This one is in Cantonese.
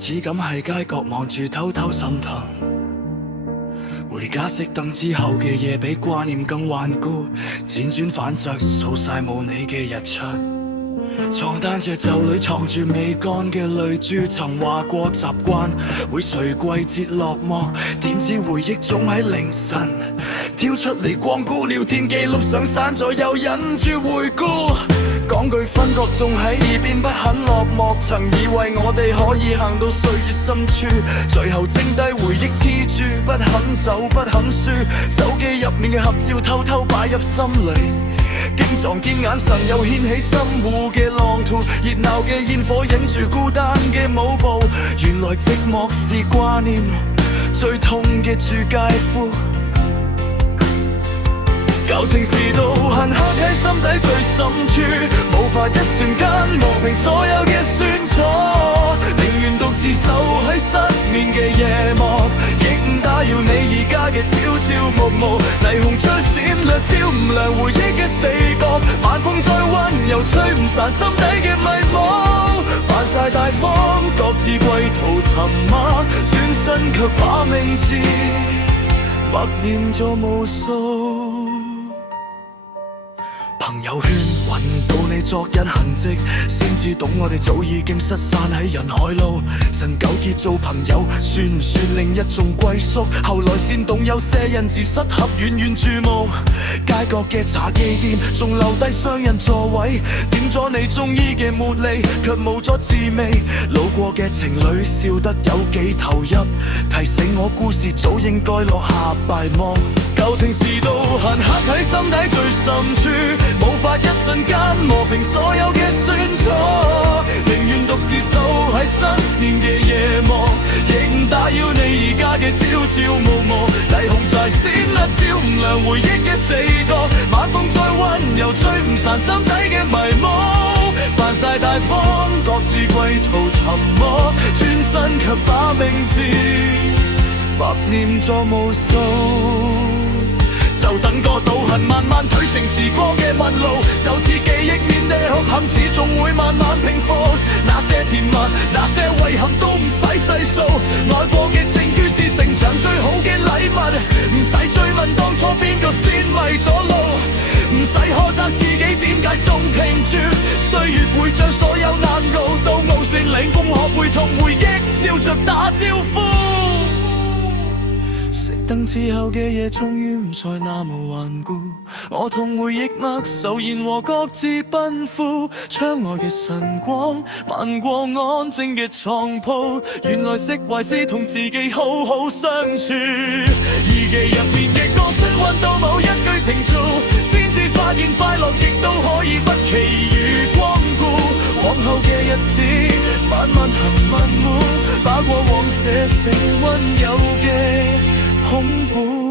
只敢喺街角望住偷偷心疼。回家熄燈之後嘅夜比掛念更頑固，輾轉反側數晒冇你嘅日出。床單隻袖裏藏住未乾嘅淚珠，曾話過習慣會隨季節落寞，點知回憶總喺凌晨跳出嚟光顧，聊天記錄上刪咗又忍住回顧，講句分割仲喺耳邊不肯落幕，曾以為我哋可以行到歲月深處，最後剩低回憶黐住，不肯走不肯輸，手機入面嘅合照偷偷擺入心裏，經撞見眼神又掀起深戶嘅浪濤，熱鬧嘅煙火影住孤單嘅舞步，原來寂寞是掛念最痛嘅住街夫。舊情時道痕刻喺心底最深處，無法一瞬間磨平所有嘅酸楚，寧願獨自守喺失眠嘅夜幕，亦唔打擾你而家嘅朝朝暮暮，霓虹最閃亮照唔亮回憶嘅四角，晚風再溫柔吹唔散心底嘅迷惘，扮晒大方各自歸途尋馬，轉身卻把名字默念咗無數。朋友圈揾到你昨日痕跡，先知懂我哋早已經失散喺人海路，曾糾結做朋友算唔算另一種歸宿，後來先懂有些人自失合遠遠注目，街角嘅茶記店仲留低雙人座位，點咗你中意嘅茉莉卻冇咗滋味，路過嘅情侶笑得有幾投入，提醒我故事早應該落下敗幕，舊情時道痕刻喺心底最深處，無法一瞬間磨平所有嘅酸楚，寧願獨自守喺失眠嘅夜幕，亦唔打擾你而家嘅朝朝暮暮，霓虹在閃亮照唔亮回憶嘅四角，晚風再溫柔吹唔散心底嘅迷霧，扮晒大方各自歸途尋摸，轉身卻把名字默念咗無數，就等個道痕慢慢褪成時光嘅紋路，就似記憶面的哭喊始終會慢慢平復，那些甜蜜那些遺憾都唔使細數，愛過嘅證據是成長最好嘅禮物，唔使追問當初邊個先迷咗路，唔使苛責自己點解仲停住，歲月會將所有難熬都熬成凌風，學會同回憶笑着打招呼，熄燈之後嘅夜終於唔再那麼頑固，我同回憶握手言和各自奔赴，窗外嘅晨光漫過安靜嘅床鋪，原來釋懷是同自己好好相處，日記入面嘅歌聲溫到某一句停住，先至發現快樂亦都可以不期如光顧，往後嘅日子慢慢行慢滿，把過往寫成溫柔嘅恐怖。